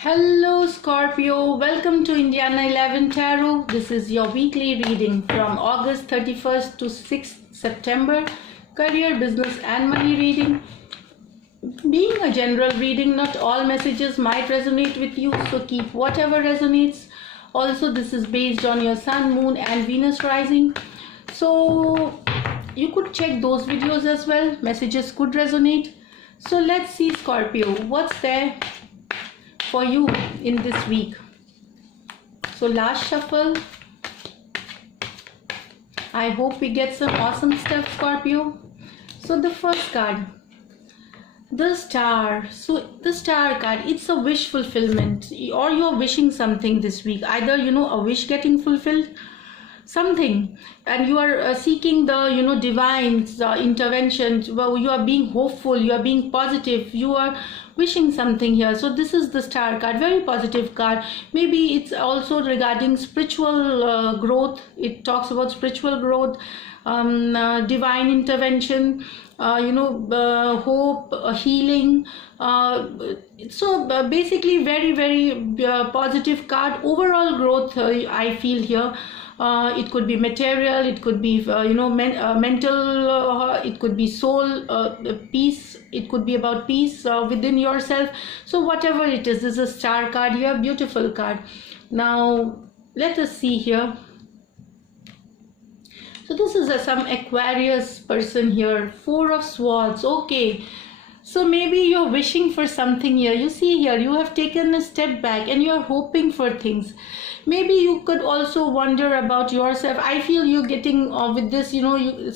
Hello Scorpio, welcome to Indiana 11 Tarot. This is your weekly reading from August 31st to 6th September. Career, business and money reading. Being a general reading, not all messages might resonate with you, so keep whatever resonates. Also, this is based on your Sun, Moon and Venus rising. So you could check those videos as well. Messages could resonate. So let's see Scorpio, what's there for you in this week. So last shuffle, I hope we get some awesome stuff, Scorpio. So the first card, the Star. So the Star card, it's a wish fulfillment, or you're wishing something this week, either a wish getting fulfilled, something, and you are seeking the divine intervention. Well, you are being hopeful, you are being positive, you are wishing something here. So this is the Star card, very positive card. Maybe it's also regarding spiritual growth. It talks about spiritual growth, divine intervention, hope, healing. So basically very positive card. Overall growth, I feel here. It could be material, it could be mental, it could be soul, peace, it could be about peace within yourself. So whatever it is, this is a Star card here, beautiful card. Now let us see here. So this is some Aquarius person here, Four of Swords. Okay, so maybe you're wishing for something here. You see here, you have taken a step back and you're hoping for things. Maybe you could also wonder about yourself. I feel you're getting with this,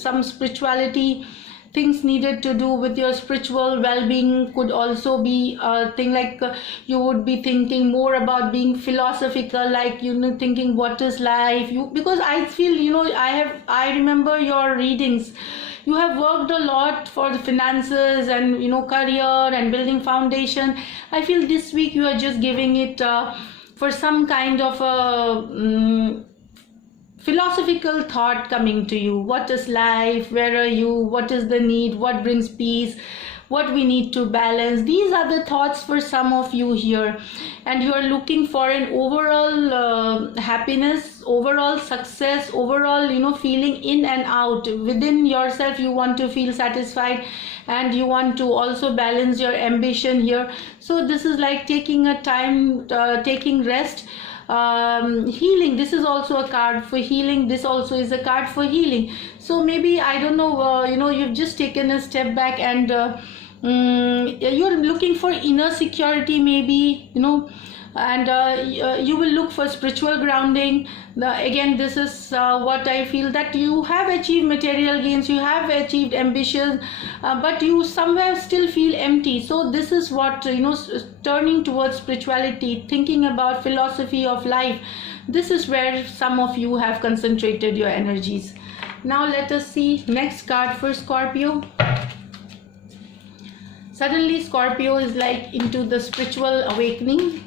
some spirituality, things needed to do with your spiritual well-being. Could also be a thing like you would be thinking more about being philosophical, like thinking what is life. Because I feel I remember your readings. You have worked a lot for the finances and career and building foundation. I feel this week you are just giving it for some kind of a philosophical thought coming to you. What is life? Where are you? What is the need? What brings peace? What we need to balance? These are the thoughts for some of you here, and you are looking for an overall happiness, overall success, overall feeling in and out within yourself. You want to feel satisfied and you want to also balance your ambition here. So this is like taking a time, taking rest, healing. This is also a card for healing. This also is a card for healing. So maybe, I don't know, you've just taken a step back and you're looking for inner security, maybe, and you will look for spiritual grounding. Again, this is what I feel, that you have achieved material gains, you have achieved ambition, but you somewhere still feel empty. So this is what, turning towards spirituality, thinking about philosophy of life. This is where some of you have concentrated your energies. Now let us see next card for Scorpio. Suddenly Scorpio is like into the spiritual awakening.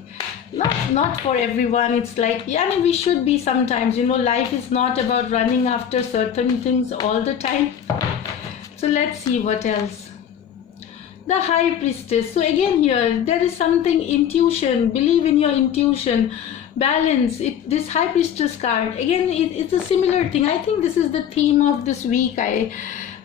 Not for everyone. It's like, we should be sometimes. Life is not about running after certain things all the time. So let's see what else. The High Priestess. So again here, there is something, intuition, believe in your intuition, balance. This High Priestess card, again, it's a similar thing. I think this is the theme of this week.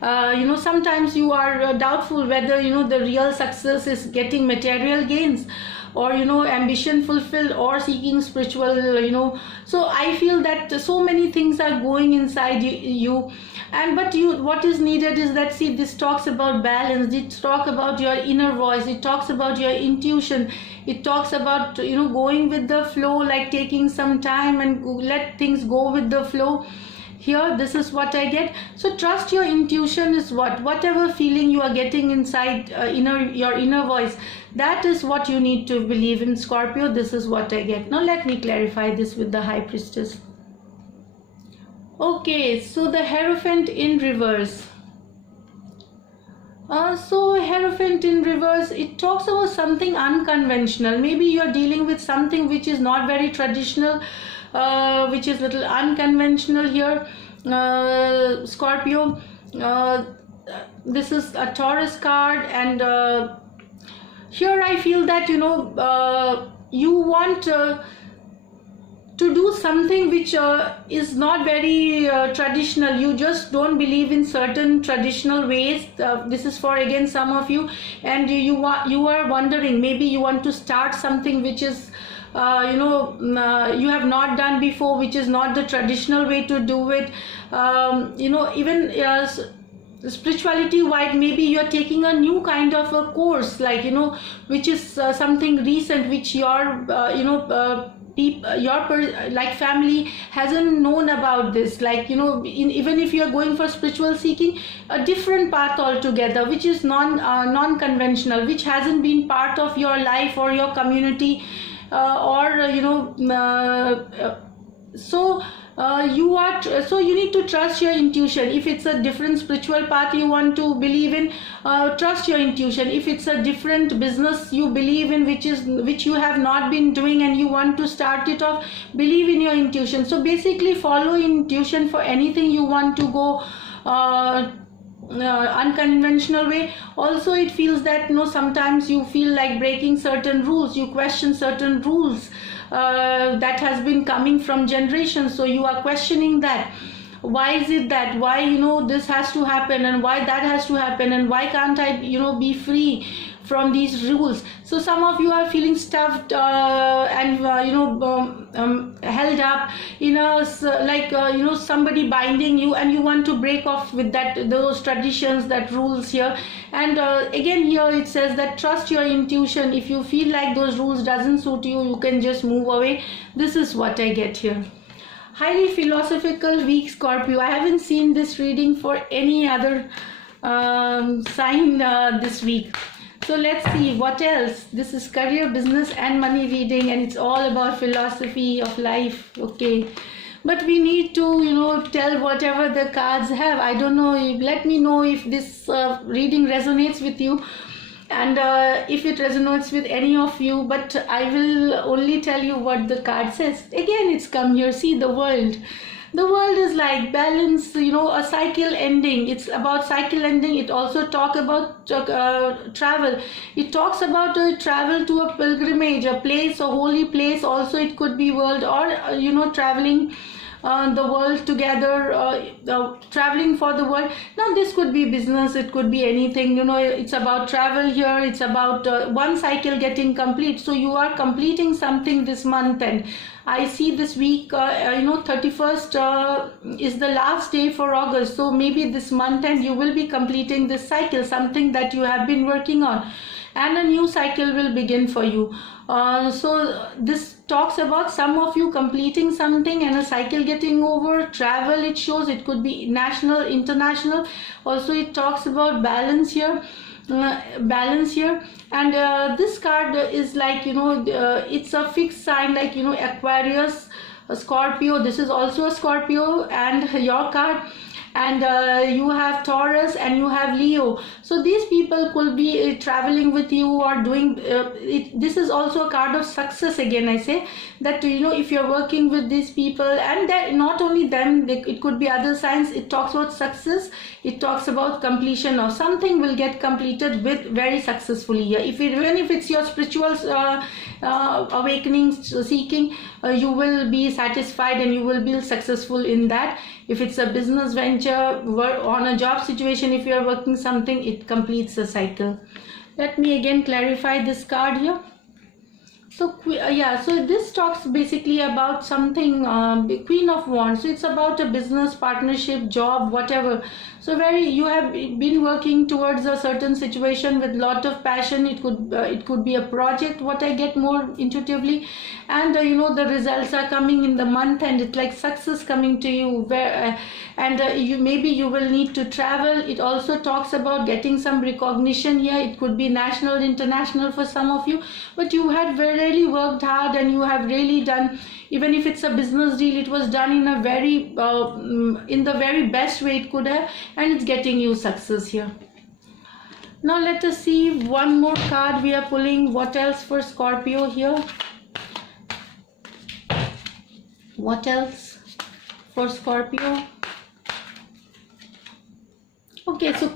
Sometimes you are doubtful whether, the real success is getting material gains, or ambition fulfilled, or seeking spiritual, so I feel that so many things are going inside you, and what is needed is that, see, this talks about balance, it talks about your inner voice, it talks about your intuition, it talks about going with the flow, like taking some time and let things go with the flow. Here, this is what I get. So trust your intuition is whatever feeling you are getting inside your inner voice, that is what you need to believe in, Scorpio. This is what I get. Now let me clarify this with the High Priestess. Okay, so the Hierophant in reverse. So Hierophant in reverse, it talks about something unconventional. Maybe you are dealing with something which is not very traditional, which is little unconventional here, Scorpio. This is a Taurus card, and here I feel that you want to do something which is not very traditional. You just don't believe in certain traditional ways. This is for again some of you, and you are wondering, maybe you want to start something which is you have not done before, which is not the traditional way to do it. Even spirituality wide, maybe you're taking a new kind of a course, like which is something recent, which your like family hasn't known about this, like even if you're going for spiritual seeking, a different path altogether, which is non-conventional, which hasn't been part of your life or your community, so you need to trust your intuition. If it's a different spiritual path you want to believe in, trust your intuition. If it's a different business you believe in, which you have not been doing and you want to start it off, believe in your intuition. So basically follow intuition for anything you want to go unconventional way. Also it feels that sometimes you feel like breaking certain rules, you question certain rules that has been coming from generations, so you are questioning that. Why is it that, why this has to happen, and why that has to happen, and why can't I be free from these rules? So some of you are feeling stuffed and held up in a somebody binding you, and you want to break off with those traditions, that rules here. And again here it says that trust your intuition. If you feel like those rules doesn't suit you, you can just move away. This is what I get here. Highly philosophical week, Scorpio. I haven't seen this reading for any other sign this week. So let's see what else. This is career, business and money reading, and it's all about philosophy of life. Okay, but we need to tell whatever the cards have. I don't know, let me know if this reading resonates with you, and if it resonates with any of you. But I will only tell you what the card says. Again, it's come here. See, the world. The world is like balance, a cycle ending. It's about cycle ending. It also talks about travel. It talks about travel to a pilgrimage, a place, a holy place. Also, it could be world, or traveling the world together, traveling for the world. Now this could be business, it could be anything. It's about travel here. It's about one cycle getting complete. So you are completing something this month, and I see this week 31st is the last day for August. So maybe this month and you will be completing this cycle, something that you have been working on, and a new cycle will begin for you. So this talks about some of you completing something and a cycle getting over. Travel, it shows, it could be national, international. Also it talks about balance here. And this card is like it's a fixed sign, like Aquarius, Scorpio. This is also a Scorpio and your card. And you have Taurus and you have Leo. So these people could be traveling with you or doing it. This is also a card of success. Again, I say that if you're working with these people, and that not only them, it could be other signs. It talks about success. It talks about completion of something will get completed with very successfully here. Even if it's your spiritual awakening seeking, you will be satisfied and you will be successful in that. If it's a business venture, on a job situation, if you are working something, it completes the cycle. Let me again clarify this card here. So so this talks basically about something, Queen of Wands. So it's about a business partnership, job, whatever. So you have been working towards a certain situation with lot of passion. It could be a project, what I get more intuitively, and the results are coming in the month, and it's like success coming to you. Maybe you will need to travel. It also talks about getting some recognition here. It could be national, international for some of you, but you had really worked hard and you have really done. Even if it's a business deal, it was done in a very in the very best way it could have, and it's getting you success here. Now let us see one more card we are pulling. What else for Scorpio here? What else for Scorpio? Okay, so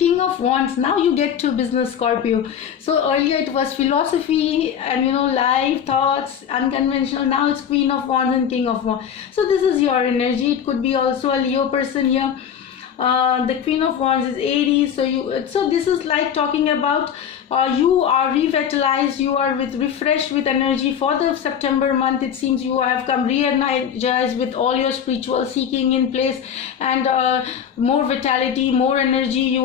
King of Wands. Now you get to business, Scorpio. So earlier it was philosophy and life thoughts, unconventional. Now it's Queen of Wands and King of Wands. So this is your energy. It could be also a Leo person here. The Queen of Wands is Aries, so this is like talking about you are revitalized, you are refreshed with energy for the September month. It seems you have come re-energized with all your spiritual seeking in place, and more vitality, more energy. You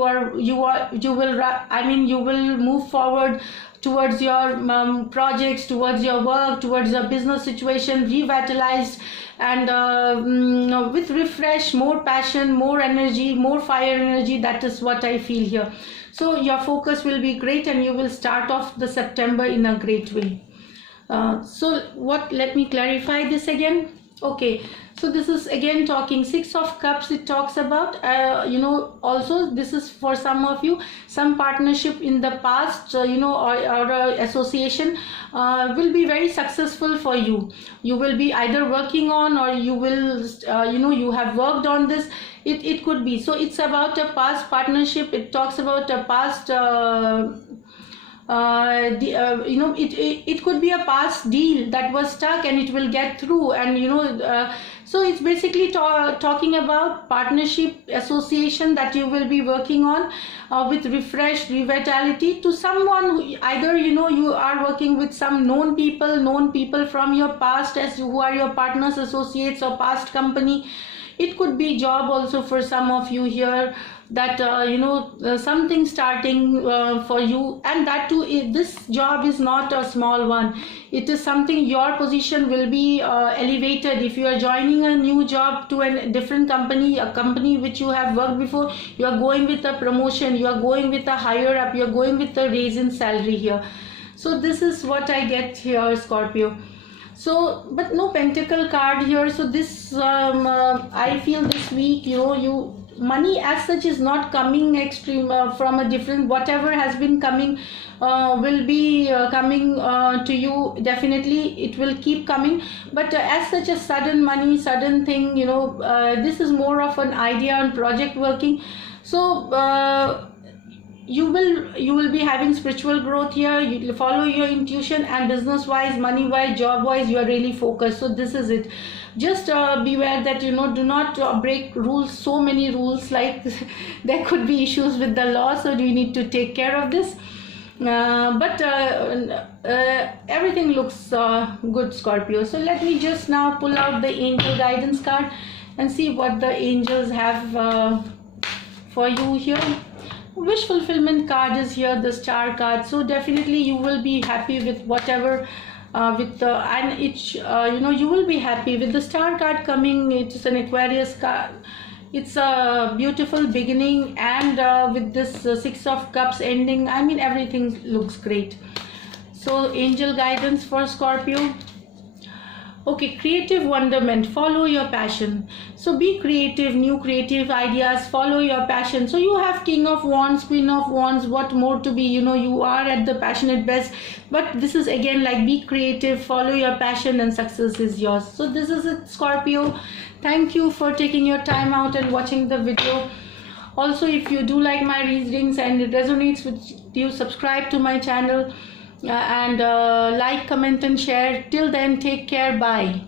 will move forward towards your projects, towards your work, towards your business situation, revitalized and with refresh, more passion, more energy, more fire energy. That is what I feel here. So your focus will be great and you will start off the September in a great way. Let me clarify this again. Okay, so this is again talking Six of Cups. It talks about also this is for some of you, some partnership in the past, or association will be very successful for you. You will be either working on, or you will you have worked on this. It could be, so it's about a past partnership. It talks about a past it could be a past deal that was stuck and it will get through, and so it's basically talking about partnership, association that you will be working on with refreshed revitality to someone who either you are working with some known people from your past who are your partners, associates, or past company. It could be job also for some of you here, that something starting for you, and that too, this job is not a small one. It is something, your position will be elevated. If you are joining a new job to a different company, a company which you have worked before, you are going with a promotion, you are going with a higher up, you are going with a raise in salary here. So this is what I get here, Scorpio. So, but no Pentacle card here. So this I feel this week money as such is not coming extreme from a different, whatever has been coming will be coming to you. Definitely it will keep coming, but as such a sudden money, sudden thing, this is more of an idea on project working. So you will be having spiritual growth here. You follow your intuition, and business wise, money wise, job wise, you are really focused. So this is it. Just beware that do not break rules, so many rules, like there could be issues with the law, so you need to take care of this. But everything looks good, Scorpio. So let me just now pull out the angel guidance card and see what the angels have for you here. Wish fulfillment card is here, the star card. So definitely you will be happy with whatever you will be happy with the star card coming. It's an Aquarius card. It's a beautiful beginning, and with this Six of Cups ending, everything looks great. So angel guidance for Scorpio. Okay, creative wonderment, follow your passion. So be creative, new creative ideas, follow your passion. So you have King of Wands, Queen of Wands, what more to be, you are at the passionate best. But this is again like, be creative, follow your passion, and success is yours. So this is it, Scorpio. Thank you for taking your time out and watching the video. Also, if you do like my readings and it resonates with you, subscribe to my channel. And like, comment and share. Till then, take care. Bye.